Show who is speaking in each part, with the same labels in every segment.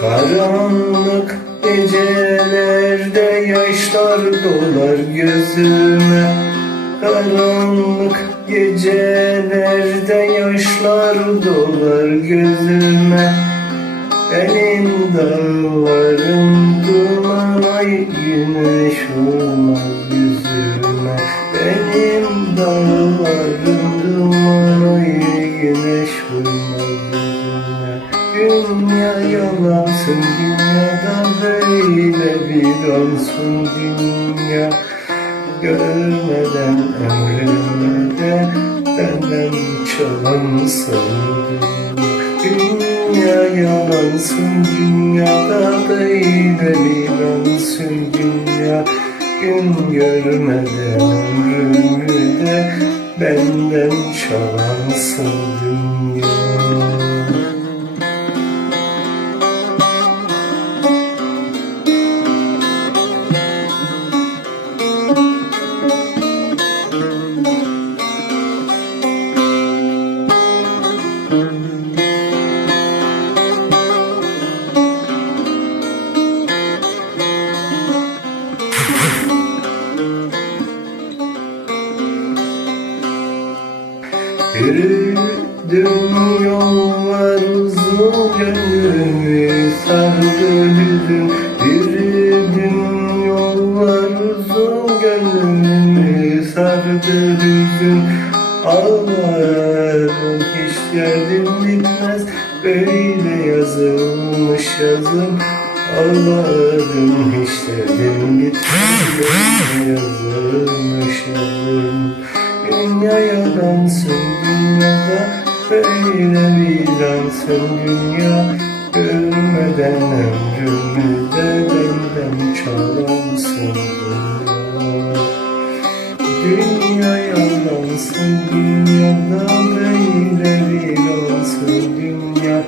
Speaker 1: Karanlık gecelerde yaşlar dolar gözüme. Karanlık gecelerde yaşlar dolar gözüme. Benim dağlarım Dünya yalansın dünyada böyle bir ansın dünya. Görmeden ömrümde benden çalansın. Dünya yalansın dünyada böyle bir ansın dünya. Gün görmeden ömrümde benden çalansın Yürüdüm yollar uzun gönlümü sardı hüzün Yürüdüm yollar uzun gönlümü sardı hüzün Ağlarım hiç derdim bitmez. Böyle yazılmış yazım Ağlarım hiç derdim bitmez. Böyle yazılmış yazım. Dünya yalansın dünyada Böyle bir dansın dünya. Görmeden ömrümüzde benden çalansın dünya. Dünya yalansın dünyada Böyle bir dansın dünya.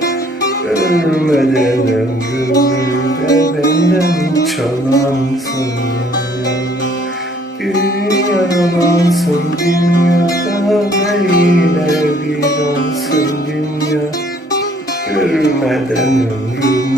Speaker 1: Görmeden ömrümüzde benden çalansın dünya Dünya yalansın dünyada Böyle bir dansın dünya. Görmeden ömrümde